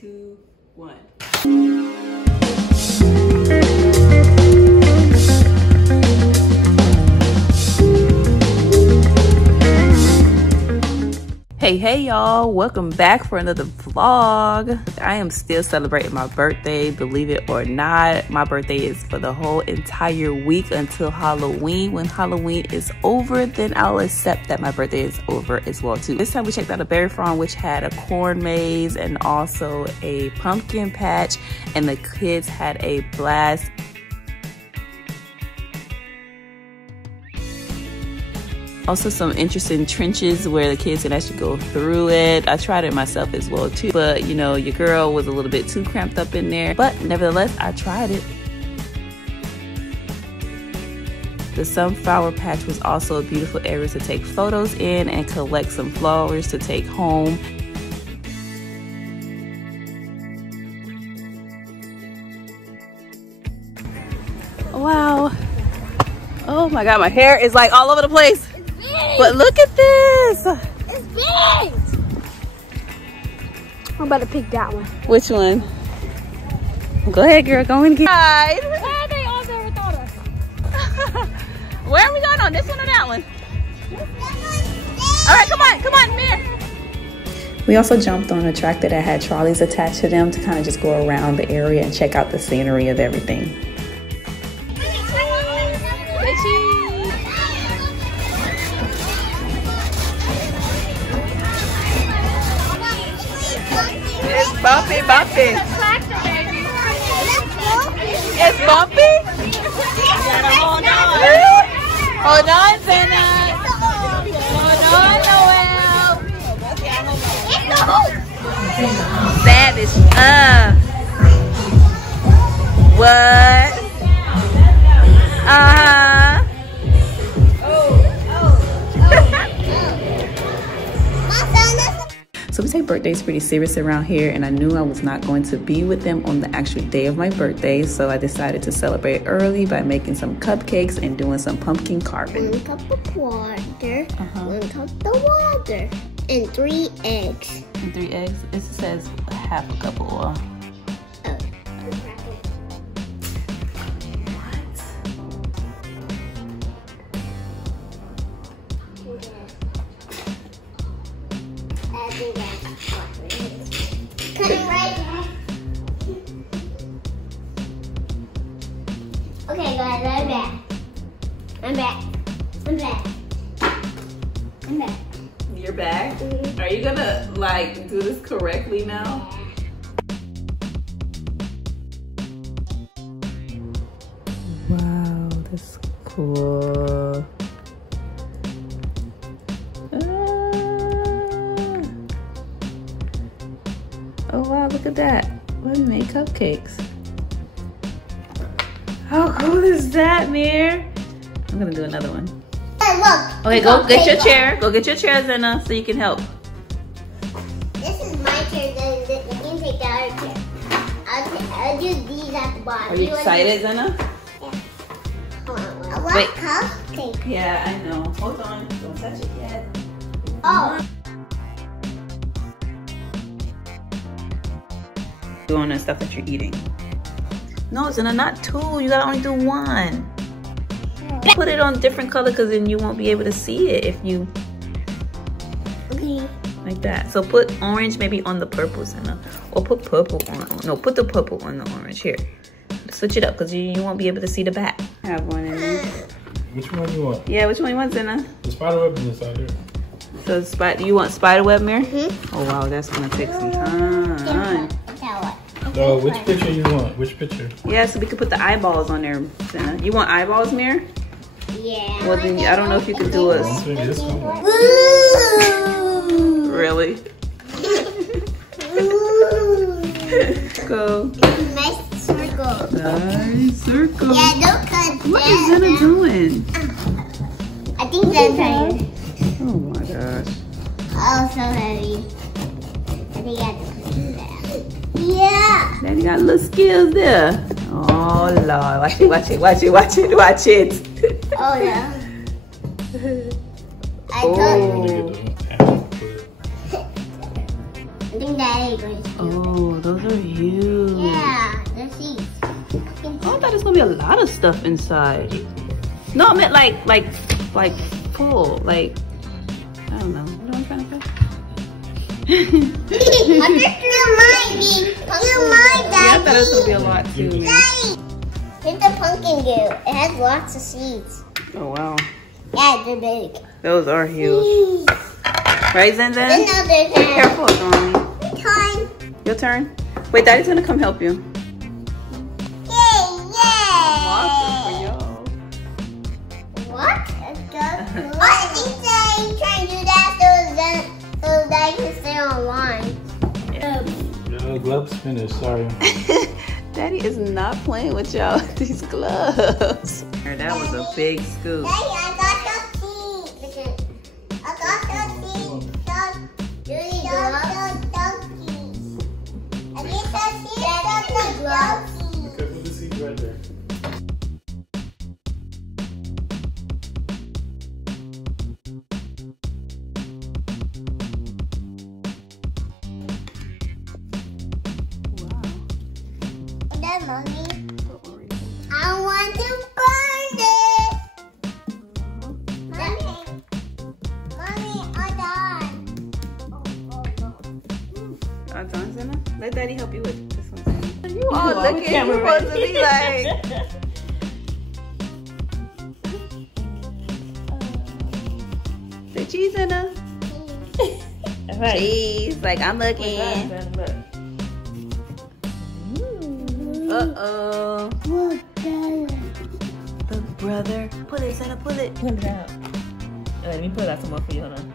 2, 1. Hey y'all, welcome back for another vlog. I am still celebrating my birthday, believe it or not. My birthday is for the whole entire week until Halloween. When Halloween is over, then I'll accept that my birthday is over as well too. This time we checked out a berry farm which had a corn maze and also a pumpkin patch, and the kids had a blast. Also some interesting trenches where the kids can actually go through it. I tried it myself as well too, but you know, your girl was a little bit too cramped up in there, but nevertheless I tried it. The sunflower patch was also a beautiful area to take photos in and collect some flowers to take home. Wow. Oh my god, my hair is like all over the place. But look at this. It's big. I'm about to pick that one. Which one? Go ahead, girl. Go and get. Guys. Why are they all there without us? Where are we going on? This one or that one? All right, come on, man. We also jumped on a tractor that had trolleys attached to them to kind of just go around the area and check out the scenery of everything. It's bumpy, bumpy. It's bumpy? Hold on. Hold on, Zena. Hold on, Noel. Savage. What? So we take birthdays pretty serious around here, and I knew I was not going to be with them on the actual day of my birthday, so I decided to celebrate early by making some cupcakes and doing some pumpkin carving. 1 cup of water, 1 cup of water, and 3 eggs. And 3 eggs? It says half a cup of oil. Oh. Okay guys, I'm back. You're back? Are you gonna like do this correctly now? Wow, that's cool. Oh wow, look at that. We made cupcakes. How cool is that, Mir? I'm gonna do another one. Hey, look. Okay, go get your chair. Go get your chair, Zena, so you can help. This is my chair, then you can take the other chair. I'll do these at the bottom. Are you excited, Zena? Yeah. I want cupcake. Yeah, I know. Hold on. Don't touch it yet. Oh. Doing the stuff that you're eating. No, Zena, not 2. You gotta only do 1. Put it on different color because then you won't be able to see it if you... Okay. Like that. So put orange maybe on the purple, Zena. Or put purple on... No, put the purple on the orange. Here. Switch it up because you won't be able to see the back. I have one in there. Which one you want? Yeah, which one you want, Zena? The spider web is inside there. So you want spider web, Mir? Mm-hmm. Oh wow, that's gonna take some time. No, which picture you want? Which picture? Yeah, so we could put the eyeballs on there, Zena. You want eyeballs, Mir? Yeah. Well then, I don't know if you can do a... Really? Go. Nice circle. Nice circle. Yeah, don't cut What is Zena doing? I think that's heavy. Oh my gosh. Oh, so heavy. I think I have to put it there. Yeah. Daddy got little skills there. Oh Lord, watch it, watch it, watch it, watch it, watch it. Oh no. I Oh. thought. I think Daddy is going to. Oh, those are huge. Yeah, the seeds. Oh, I thought there's gonna be a lot of stuff inside. No, I meant like full. Like, I don't know. What am I trying to say? I'm just Daddy. Yeah, I thought it was gonna be a lot too. Daddy. Here's the pumpkin goo. It has lots of seeds. Oh wow. Yeah, they're big. Those are huge. Right, Zen? Then there's Careful, Tommy. time. Your turn. Wait, Daddy's gonna come help you. Yay! What? I think they trying to do that so they can stay online. No, gloves finished, sorry. Daddy is not playing with y'all with these gloves. That was a big scoop. Daddy, I got your seeds. I got your seeds. Those I get your seeds. Okay, put the seeds right there. Mommy, I want to burn this. Mommy, I'm done. Are done, Zena? Let Daddy help you with this one. You all looking. You're supposed to be like. Say cheese, Zena. Cheese. Like I'm looking. Uh-oh. The brother. Pull it, Zena, pull it. Pull it out. Let me pull out some more for you. Hold on.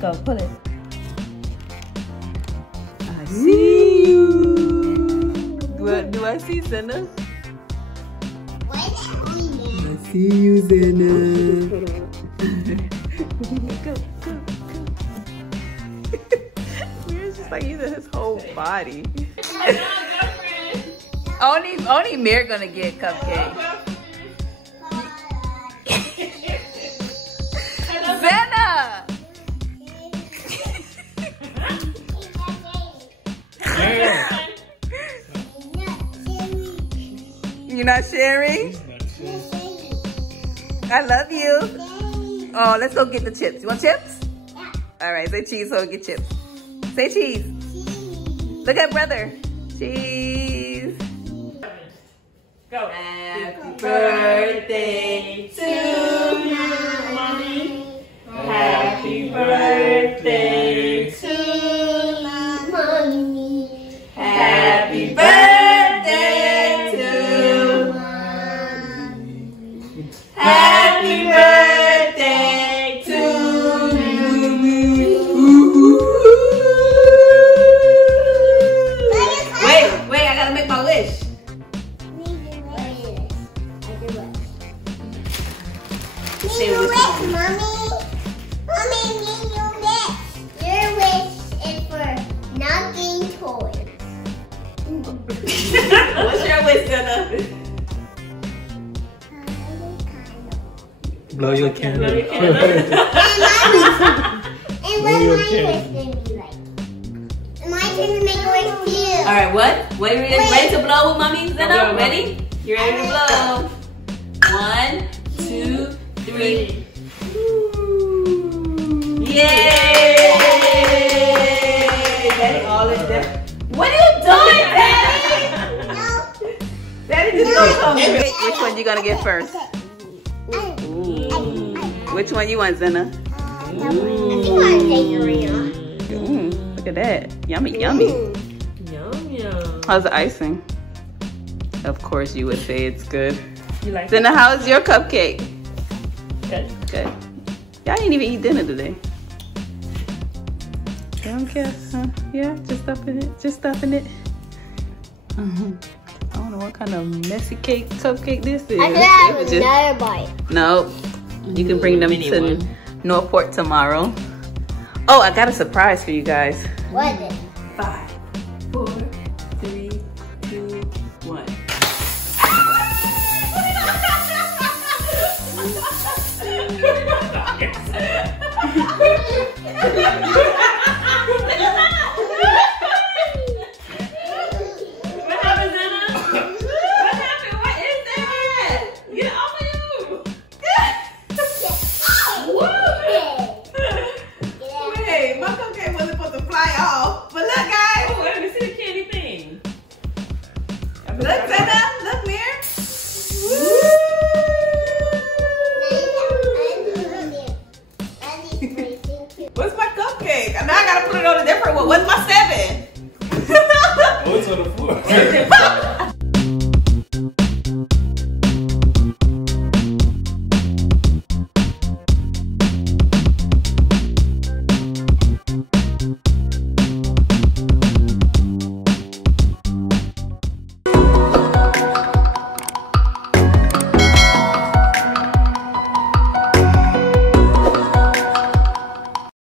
Go, pull it. I see you. What do I see, Zena? I see you, Zena. Go, go, go. It's just like using his whole body. Only Mir gonna get cupcake. Zena! You're not sharing? I love you. Oh, let's go get the chips. You want chips? Yeah. All right, say cheese so we get chips. Say cheese. Look at brother. Cheese. Go. Happy birthday to you, Mommy. Happy birthday to Mommy. Happy birthday to Happy birthday to Wait, I gotta make my wish. Say your wish, Mommy. Mommy, need your wish. Your wish is for not getting toys. What's your wish, Zena? Blow your candle. And what's my wish gonna be like? My turn to make a wish too. All right, what? Wait, ready to blow with mommy, Zena? Ready? You ready to blow? 1, 2, 3. Yay! Daddy, all is there. What are you doing, Daddy? No. Daddy, just don't come. Which one you gonna get first? Which one you want, Zena? I think I want to take it right now. Look at that. Yummy, yummy. Yum, yum. How's the icing? Of course you would say it's good. You like it? Zena, how's your cupcake? Good. Good. Y'all didn't even eat dinner today. You don't care, huh? Yeah, just stuffing it. Just stuffing it. I don't know what kind of messy cake cupcake this is. I could have another bite. No. You can bring them to Northport tomorrow. Oh, I got a surprise for you guys. What is it? 5, 4, 3, 2, 1. my cupcake. Now I gotta put it on a different one. What's my 7? Oh, it's on the floor.